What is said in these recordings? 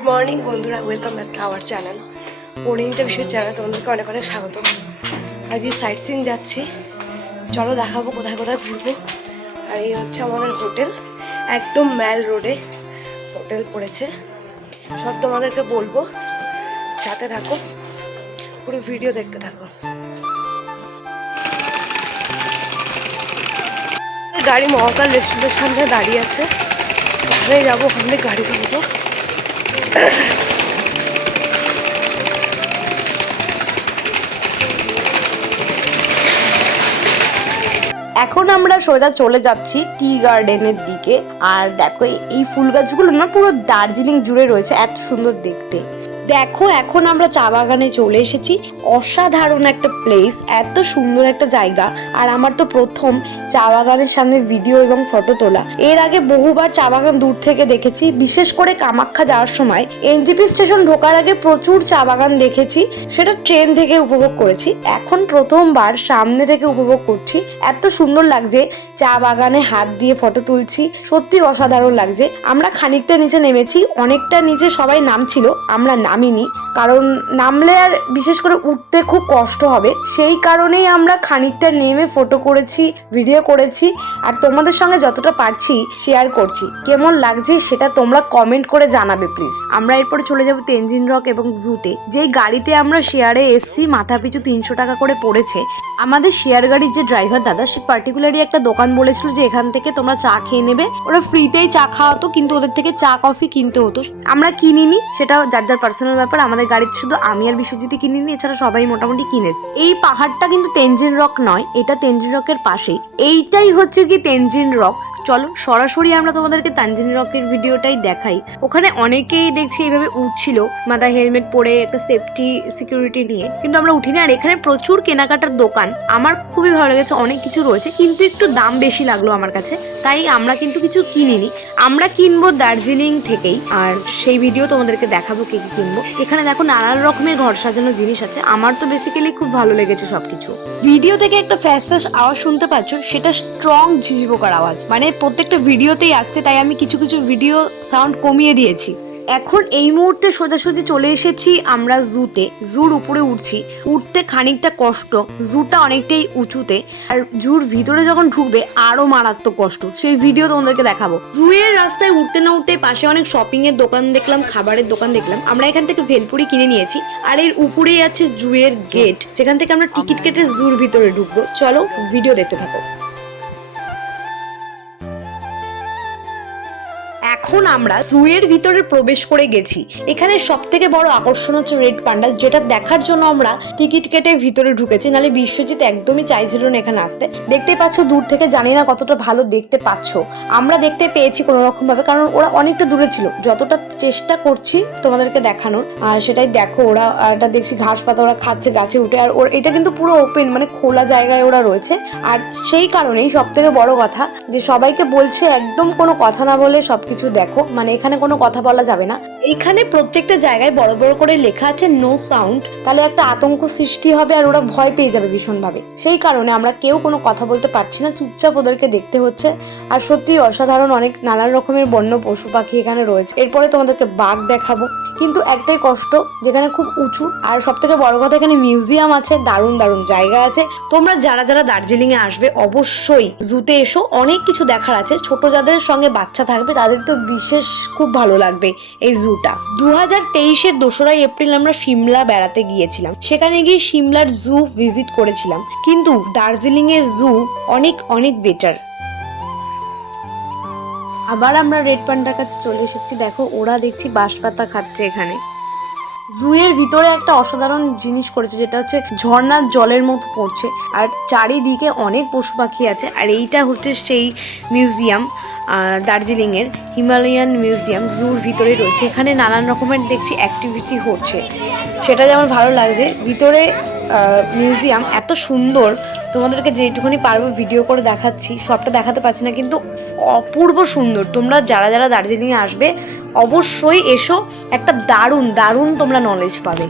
Good morning বন্ধুরা, welcome back to our channel Parineeta বিশ্বের channel. তোমাদেরকে অনেক অনেক স্বাগত। আজকে সাইট সিন যাচ্ছি, চলো দেখাবো কোথায় কোথায় ঘুরবো। আর এই হচ্ছে আমাদের হোটেল, একদম ম্যাল রোডে হোটেল পড়েছে। সব তোমাদেরকে বলবো, সাথে থাকো, পুরো ভিডিও দেখতে থাকো। গাড়ি মহাকাল রেস্টুরেন্টের সামনে দাঁড়িয়ে আছে, ওখানে যাবো, ওখান থেকে গাড়ি তুলবো। এখন আমরা সোজা চলে যাচ্ছি টি গার্ডেনের দিকে। আর দেখো এই ফুল গাছগুলো না পুরো দার্জিলিং জুড়ে রয়েছে, এত সুন্দর দেখতে। দেখো এখন আমরা চা বাগানে চলে এসেছি। অসাধারণ একটা প্লেস, এত সুন্দর একটা জায়গা। আর আমার তো প্রথম চা বাগানের সামনে ভিডিও এবং ফটো তোলা। এর আগে বহুবার চা বাগান দূর থেকে দেখেছি, বিশেষ করে কামাখ্যা যাওয়ার সময় এনজেপি স্টেশন ঢোকার আগে প্রচুর চা বাগান দেখেছি, সেটা ট্রেন থেকে উপভোগ করেছি। এখন প্রথমবার সামনে থেকে উপভোগ করছি, এত সুন্দর লাগছে। চা বাগানে হাত দিয়ে ফটো তুলছি, সত্যি অসাধারণ লাগছে। আমরা খানিকটা নিচে নেমেছি, অনেকটা নিচে সবাই নামছিল, আমরা নামিনি, কারণ নামলে আর বিশেষ করে উঠতে খুব কষ্ট হবে। সেই কারণেই আমরা খানিকটা নেমে ফটো করেছি, ভিডিও করেছি, আর তোমাদের সঙ্গে যতটা পারছি শেয়ার করছি। কেমন লাগছে সেটা তোমরা কমেন্ট করে জানাবে প্লিজ। আমরা এরপরে চলে যাবো তেনজিং রক এবং জুতে। যেই গাড়িতে আমরা শেয়ারে এসছি, মাথা পিছু 300 টাকা করে পড়েছে। আমাদের শেয়ার গাড়ির যে ড্রাইভার দাদা, সে পার্টিকুলারলি একটা দোকান বলেছিল যে এখান থেকে তোমরা চা খেয়ে নেবে। ওরা ফ্রিতেই চা খাওয়াতো, কিন্তু ওদের থেকে চা কফি কিনতে হতো। আমরা কিনিনি, সেটা যার যার পার্সোনাল ব্যাপার। আমাদের গাড়িতে শুধু আমি আর বিশ্বজিৎই কিনিনি, এছাড়া সবাই মোটামুটি কিনেছে। এই পাহাড়টা কিন্তু তেনজিং রক নয়, এটা তেনজিং রকের পাশেই। এইটাই হচ্ছে কি তেনজিং রক। চলো সরাসরি আমরা তোমাদেরকে তেনজিং রকের ভিডিওটাই দেখাই। ওখানে অনেকেই দেখছি এইভাবে উঠছিল, মাথায় হেলমেট পরে, একটা সেফটি সিকিউরিটি নিয়ে, কিন্তু আমরা উঠিনি। আর এখানে প্রচুর কেনাকাটার দোকান, আমার খুবই ভালো লেগেছে, অনেক কিছু রয়েছে, কিন্তু একটু দাম বেশি লাগলো আমার কাছে, তাই আমরা কিন্তু কিছু কিনিনি। আমরা কিনবো দার্জিলিং থেকেই, আর সেই ভিডিও তোমাদেরকে দেখাবো কি কি কিনবো। এখানে দেখো নানান রকমের ঘর সাজানো জিনিস আছে, আমার তো বেসিক্যালি খুব ভালো লেগেছে সবকিছু। ভিডিও থেকে একটা ফ্যাস ফ্যাস আওয়াজ শুনতে পাচ্ছ, সেটা স্ট্রং ঝিঝি পোকার আওয়াজ, মানে প্রত্যেকটা ভিডিওতেই আসছে, তাই আমি কিছু কিছু ভিডিও সাউন্ড কমিয়ে দিয়েছি। এখন এই মুহূর্তে সোজাসুজি চলে এসেছি আমরা জুতে। জুর উপরে উঠতে খানিকটা কষ্ট, জুটা অনেকটাই উঁচুতে, আর জুর ভিতরে যখন ঢুকবে আরো মারাত্মক কষ্ট, সেই ভিডিও তোমাদেরকে দেখাবো। জুয়ের রাস্তায় উঠতে না উঠতে পাশে অনেক শপিং এর দোকান দেখলাম, খাবারের দোকান দেখলাম। আমরা এখান থেকে ভেলপুরি কিনে নিয়েছি, আর এর উপরেই আছে জুয়ের গেট, যেখান থেকে আমরা টিকিট কেটে জুর ভিতরে ঢুকবো। চলো ভিডিও দেখতে থাকো। এখন আমরা জুয়ের ভিতরে প্রবেশ করে গেছি। এখানে সব থেকে বড় আকর্ষণ হচ্ছে রেড পান্ডা, যেটা দেখার জন্য আমরা টিকিট কেটে ভিতরে ঢুকেছি, নাহলে বিশ্বজিৎ একদমই চাইছিল না এখানে আসতে। দেখতে পাচ্ছ দূর থেকে, জানি না কতটা ভালো দেখতে পাচ্ছ, আমরা দেখতে পেয়েছি কোনো রকম ভাবে, কারণ ওরা অনেকটা দূরে ছিল। যতটা চেষ্টা করছি তোমাদেরকে দেখানোর, আর সেটাই দেখো। ওরা এটা দেখছি ঘাস পাতা ওরা খাচ্ছে গাছে উঠে, আর এটা কিন্তু পুরো ওপেন, মানে খোলা জায়গায় ওরা রয়েছে। আর সেই কারণেই সব থেকে বড় কথা যে সবাইকে বলছে একদম কোনো কথা না বলে সবকিছু দেখো, মানে এখানে কোনো কথা বলা যাবে না। এইখানে প্রত্যেকটা জায়গায় বড় বড় করে লেখা আছে নো সাউন্ড, তাহলে একটা আতঙ্ক সৃষ্টি হবে আর ওরা ভয় পেয়ে যাবে ভীষণ ভাবে। সেই কারণে আমরা কেউ কোনো কথা বলতে পারছি না, চুপচাপ ওদেরকে দেখতে হচ্ছে। আর সত্যি অসাধারণ, অনেক নানান রকমের বন্য পশু পাখি এখানে রয়েছে। এরপরে তোমাদেরকে বাঘ দেখাবো, কিন্তু একটাই কষ্ট, যেখানে খুব উঁচু। আর সব থেকে বড় কথা, এখানে মিউজিয়াম আছে, দারুণ দারুণ জায়গা আছে। তোমরা যারা যারা দার্জিলিং এ আসবে অবশ্যই জুতে এসো, অনেক কিছু দেখার আছে। ছোট যাদের সঙ্গে বাচ্চা থাকবে তাদের তো বিশেষ খুব ভালো লাগবে এই জুটা। 2023-এর 2রা এপ্রিল আমরা সিমলা বেড়াতে গিয়েছিলাম, সেখানে গিয়ে সিমলার জু ভিজিট করেছিলাম, কিন্তু দার্জিলিং এর জু অনেক অনেক বেটার। আবার আমরা রেড পান্ডার কাছে চলে এসেছি। দেখো ওরা দেখছি বাঁশপাতা খাচ্ছে এখানে। জুয়ের ভিতরে একটা অসাধারণ জিনিস করেছে, যেটা হচ্ছে ঝর্ণার জলের মতো পড়ছে, আর চারিদিকে অনেক পশু পাখি আছে। আর এইটা হচ্ছে সেই মিউজিয়াম, দার্জিলিং এর হিমালয়ান মিউজিয়াম, জুর ভিতরে রয়েছে। এখানে নানান রকমের দেখছি অ্যাক্টিভিটি হচ্ছে, সেটা যেমন ভালো লাগছে। ভিতরে মিউজিয়াম এত সুন্দর, তোমাদেরকে যেটুকুনি পারবো ভিডিও করে দেখাচ্ছি, সবটা দেখাতে পারছি না, কিন্তু অপূর্ব সুন্দর। তোমরা যারা যারা দার্জিলিংয়ে আসবে অবশ্যই এসো, একটা দারুণ দারুণ তোমরা নলেজ পাবে।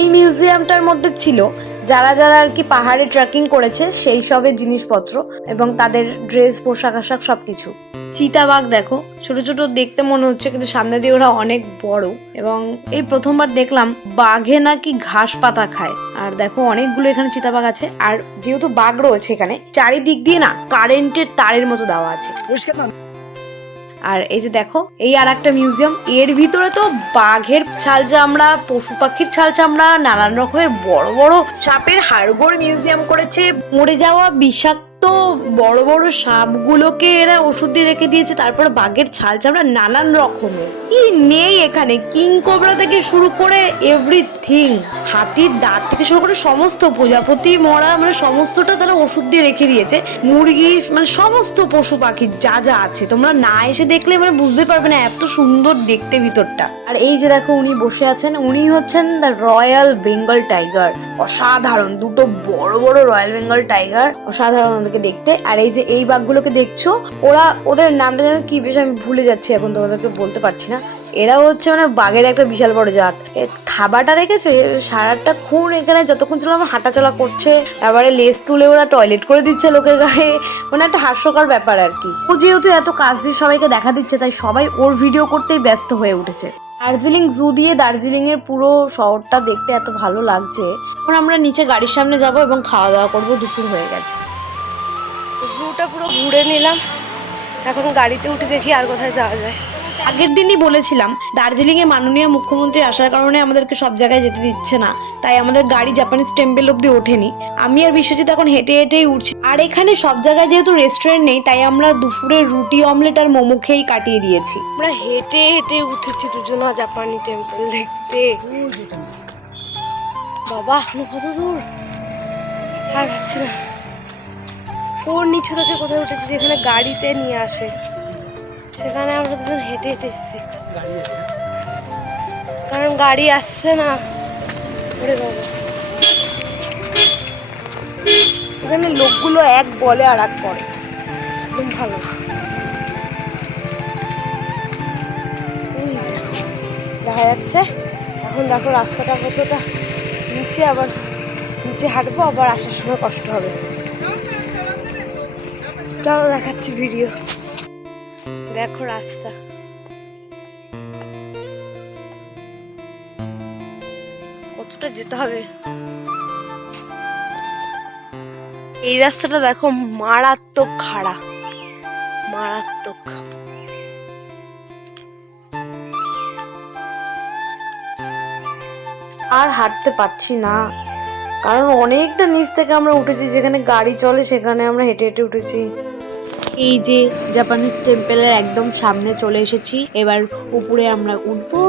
এই মিউজিয়ামটার মধ্যে ছিল যারা যারা আর কি পাহাড়ে ট্রেকিং করেছে সেই সবের জিনিসপত্র এবং তাদের ড্রেস, পোশাক আশাক সবকিছু। চিতাবাঘ দেখো, ছোট ছোট দেখতে মনে হচ্ছে কিন্তু সামনে দিয়ে ওরা অনেক বড়। এবং এই প্রথমবার দেখলাম বাঘে নাকি ঘাস পাতা খায়। আর দেখো অনেকগুলো এখানে চিতাবাঘ আছে। আর যেহেতু বাঘ রয়েছে এখানে, চারিদিক দিয়ে না কারেন্টের তারের মতো দেওয়া আছে। আর এই যে দেখো, এই আর একটা মিউজিয়াম, এর ভিতরে তো বাঘের ছাল চামড়া, পশু পাখির ছাল চামড়া, নানান রকমের বড় বড় সাপের হাড়গোড় মিউজিয়াম করেছে। মরে যাওয়া বিষাক্ত বড় বড় সাপগুলোকে এরা ওষুধ দিয়ে রেখে দিয়েছে। তারপরে বাঘের ছাল চামড়া নানান রকমের কি নেই এখানে, কিং কোবরা থেকে শুরু করে এভরিথিং, হাতির দাঁত থেকে শুরু করে সমস্ত, প্রজাপতি মরা, মানে সমস্তটা তারা ওষুধ দিয়ে রেখে দিয়েছে। মুরগি, মানে সমস্ত পশু পাখি যা যা আছে, তোমরা না এসে দেখলে মানে বুঝতে পারবে না এত সুন্দর দেখতে ভিতরটা। আর এই যে দেখো উনি বসে আছেন, উনি হচ্ছেন দ্য রয়্যাল বেঙ্গল টাইগার। অসাধারণ, দুটো বড় বড় রয়্যাল বেঙ্গল টাইগার, অসাধারণ ওদেরকে দেখতে। আর এই যে এই বাঘগুলোকে দেখছো, ওদের নামটা যেন কি বেশ আমি ভুলে যাচ্ছি এখন, তোমাদেরকে বলতে পারছি না। এরা হচ্ছে মানে বাঘের একটা বিশাল বড় জাত। খাবারটা দেখেছো, সারাটা খুন এখানে যতক্ষণ ছিল আমার হাঁটাচলা করছে, এবারে লেজ তুলে ওরা টয়লেট করে দিচ্ছে লোকের গায়ে, মানে একটা হাস্যকর ব্যাপার আর কি। ও যেহেতু এত কাজ দিয়ে সবাইকে দেখা দিচ্ছে, তাই সবাই ওর ভিডিও করতেই ব্যস্ত হয়ে উঠেছে। দার্জিলিং জু দিয়ে দার্জিলিং এর পুরো শহরটা দেখতে এত ভালো লাগছে। এখন আমরা নিচে গাড়ির সামনে যাব এবং খাওয়া দাওয়া করবো, দুপুর হয়ে গেছে। জুটা পুরো ঘুরে নিলাম, এখন গাড়িতে উঠে দেখি আর কোথায় যাওয়া যায়। আগের দিনই বলেছিলাম দার্জিলিং এ মাননীয় মুখ্যমন্ত্রী আসার কারণে আমাদেরকে সব জায়গায় যেতে দিচ্ছে না, তাই আমাদের গাড়ি জাপানিজ টেম্পল অব্দি ওঠেনি। আমি আর বিশ্বজিৎ এখন হেঁটে হেঁটেই উঠছি। আর এখানে সব জায়গায় যেহেতু রেস্টুরেন্ট নেই, তাই আমরা দুপুরে রুটি অমলেট আর মোমো খেয়েই কাটিয়ে দিয়েছি। আমরা হেঁটে হেঁটে উঠেছি দুজনা জাপানি টেম্পল দেখতে। বাবা কত দূর, আর পাচ্ছি না। ওর নিচে থেকে কোথায় উঠেছি যেখানে গাড়িতে নিয়ে আসে, সেখানে আমরা দুজন হেঁটে হেঁটে এসেছি, কারণ গাড়ি আসছে না। ওরে বাবা, এখানে লোকগুলো এক বলে আর এক করে, একদম ভালো। দেখা যাচ্ছে এখন, দেখো রাস্তাটা কতটা নিচে, আবার নিচে হাঁটবো, আবার আসার সময় কষ্ট হবে। চলো দেখাচ্ছি ভিডিও। দেখো রাস্তা, কতটা যেতে হবে। এই রাস্তাটা দেখো মারাত্মক খাড়া, মারাত্মক। আর হাঁটতে পারছি না, কারণ অনেকটা নিচ থেকে আমরা উঠেছি, যেখানে গাড়ি চলে সেখানে আমরা হেঁটে হেঁটে উঠেছি। এই যে জাপানিজ টেম্পলের একদম সামনে চলে এসেছি, এবার উপরে আমরা উঠবো।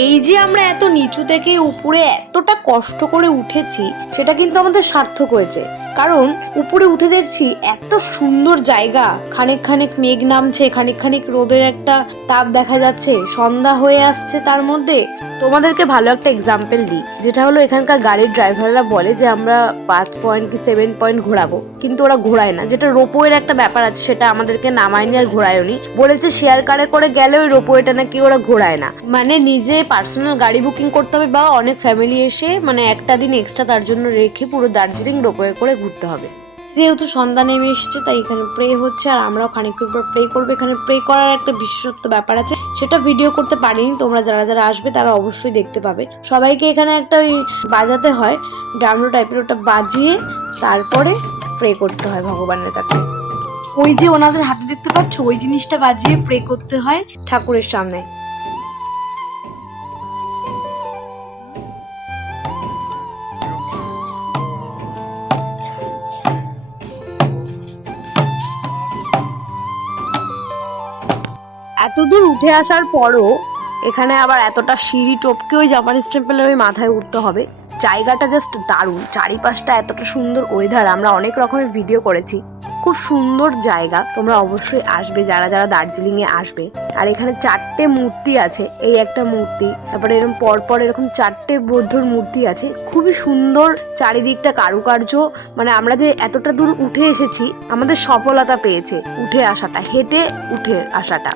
এই যে আমরা এত নিচু থেকে উপরে এতটা কষ্ট করে উঠেছি, সেটা কিন্তু আমাদের সার্থক হয়েছে। কারণ উপরে উঠে দেখছি এত সুন্দর জায়গা, খানিক খানিক মেঘ নামছে, খানিক খানিক রোদের একটা তাপ দেখা যাচ্ছে, সন্ধ্যা হয়ে আসছে তার মধ্যে। তোমাদেরকে ভালো একটা এক্সাম্পল দিই, যেটা হলো এখানকার গাড়ির ড্রাইভাররা বলে যে আমরা 5 পয়েন্ট কি 7 পয়েন্ট ঘোরাবো, কিন্তু ওরা ঘোরায় না। যেটা রোপওয়ের একটা ব্যাপার আছে, সেটা আমাদেরকে নামায়নি আর ঘোরায়নি, বলেছে শেয়ার কারে করে গেলে ওই রোপওয়েটা নাকি ওরা ঘোরায় না। মানে নিজে পার্সোনাল গাড়ি বুকিং করতে হবে, বা অনেক ফ্যামিলি এসে মানে একটা দিন এক্সট্রা তার জন্য রেখে পুরো দার্জিলিং রোপওয়ে করে ঘুরতে হবে। যেহেতু সন্ধ্যা নেমে এসেছে, তাই এখানে প্রে হচ্ছে, আর আমরাও খানিকক্ষণ পর প্রে করবো। এখানে প্রে করার একটা বিশেষত্ব ব্যাপার আছে, সেটা ভিডিও করতে পারিনি। তোমরা যারা যারা আসবে তারা অবশ্যই দেখতে পাবে। সবাইকে এখানে একটা ওই বাজাতে হয়, ডামরু টাইপের, ওটা বাজিয়ে তারপরে প্রে করতে হয় ভগবানের কাছে। ওই যে ওনাদের হাতে দেখতে পাচ্ছ, ওই জিনিসটা বাজিয়ে প্রে করতে হয় ঠাকুরের সামনে। এতদূর উঠে আসার পরও এখানে আবার এতটা সিঁড়ি টপকে ওই জাপানিজ টেম্পলের ওই মাথায় উঠতে হবে। জায়গাটা জাস্ট দারুণ, চারিপাশটা এতটা সুন্দর ওয়েদার। আমরা অনেক রকমের ভিডিও করেছি, খুব সুন্দর জায়গা। তোমরা অবশ্যই আসবে যারা যারা দার্জিলিং এ আসবে। আর এখানে 4টে মূর্তি আছে, এই একটা মূর্তি, তারপরে এরকম পরপর এরকম 4টে বৌদ্ধর মূর্তি আছে, খুবই সুন্দর চারিদিকটা কারুকার্য। মানে আমরা যে এতটা দূর উঠে এসেছি, আমাদের সফলতা পেয়েছে উঠে আসাটা, হেঁটে উঠে আসাটা।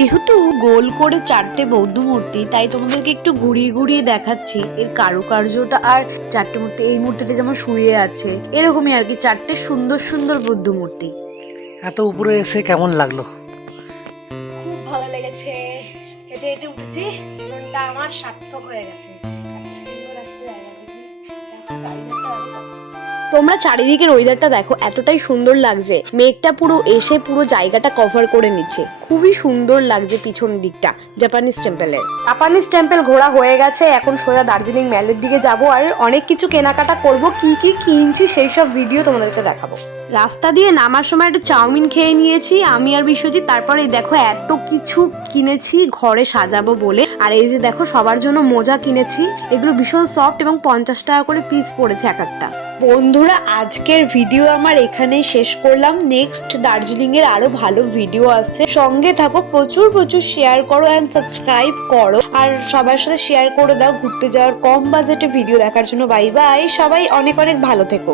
যেহেতু গোল করে 4টে বৌদ্ধ মূর্তি, তাই তোমাদেরকে একটু ঘুরিয়ে ঘুরিয়ে দেখাচ্ছি এর কারুকার্যটা। আর 4টে মূর্তি, এই মূর্তিটা যেমন শুয়ে আছে, এরকমই আর কি 4টে সুন্দর সুন্দর বৌদ্ধ মূর্তি। এত উপরে এসে কেমন লাগলো? খুব ভালো লেগেছে, হেঁটে হেঁটে উঠেছি, জীবনটা আমার সার্থক হয়ে গেছে। তোমরা চারিদিকের ওয়েদারটা দেখো, এতটাই সুন্দর লাগছে, মেঘটা পুরো এসে পুরো জায়গাটা কভার করে নিচ্ছে, খুবই সুন্দর লাগছে পিছন দিকটা জাপানিজ টেম্পলের। জাপানিজ টেম্পল ঘোরা হয়ে গেছে, এখন সোজা দার্জিলিং ম্যালের দিকে যাব আর অনেক কিছু কেনাকাটা করব, কি কি কিনছি সেই সব ভিডিও তোমাদেরকে দেখাবো। রাস্তা দিয়ে নামার সময় একটু চাউমিন খেয়ে নিয়েছি আমি আর বিশ্বজিৎ, তারপরে দেখো এত কিছু কিনেছি ঘরে সাজাবো বলে। আর এই যে দেখো সবার জন্য মোজা কিনেছি, এগুলো ভীষণ সফট এবং 50 টাকা করে পিস পড়েছে এক একটা। বন্ধুরা, আজকের ভিডিও আমার এখানেই শেষ করলাম। নেক্সট দার্জিলিং এর আরো ভালো ভিডিও আসছে, সঙ্গে থাকো, প্রচুর প্রচুর শেয়ার করো এন্ড সাবস্ক্রাইব করো, আর সবার সাথে শেয়ার করে দাও ঘুরতে যাওয়ার কম বাজেটে ভিডিও দেখার জন্য। বাই বাই, সবাই অনেক অনেক ভালো থেকো।